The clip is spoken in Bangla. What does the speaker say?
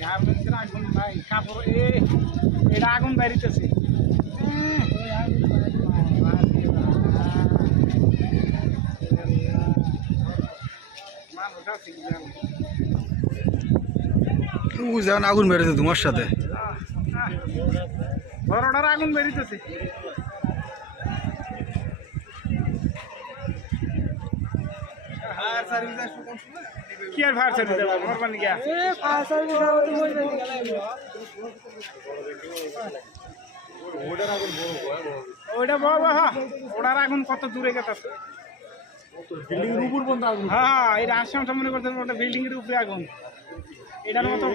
গার্মেন্টসের আগুন ভাই কাপড় এটা আগুন বেরিতেছে যেমন আগুন বেড়েছে তোমার সাথে বড়টার আগুন বেরিতেছে কি আর ফায়ার সার্ভিস দেবো মরবানি গিয়া ওইটা বাবা হ্যাঁ ওটার আগুন কত দূরে গেছে হ্যাঁ এটা আসাম সামনে করতে ওটা বিল্ডিং এর উপরে আগুন এটার মতো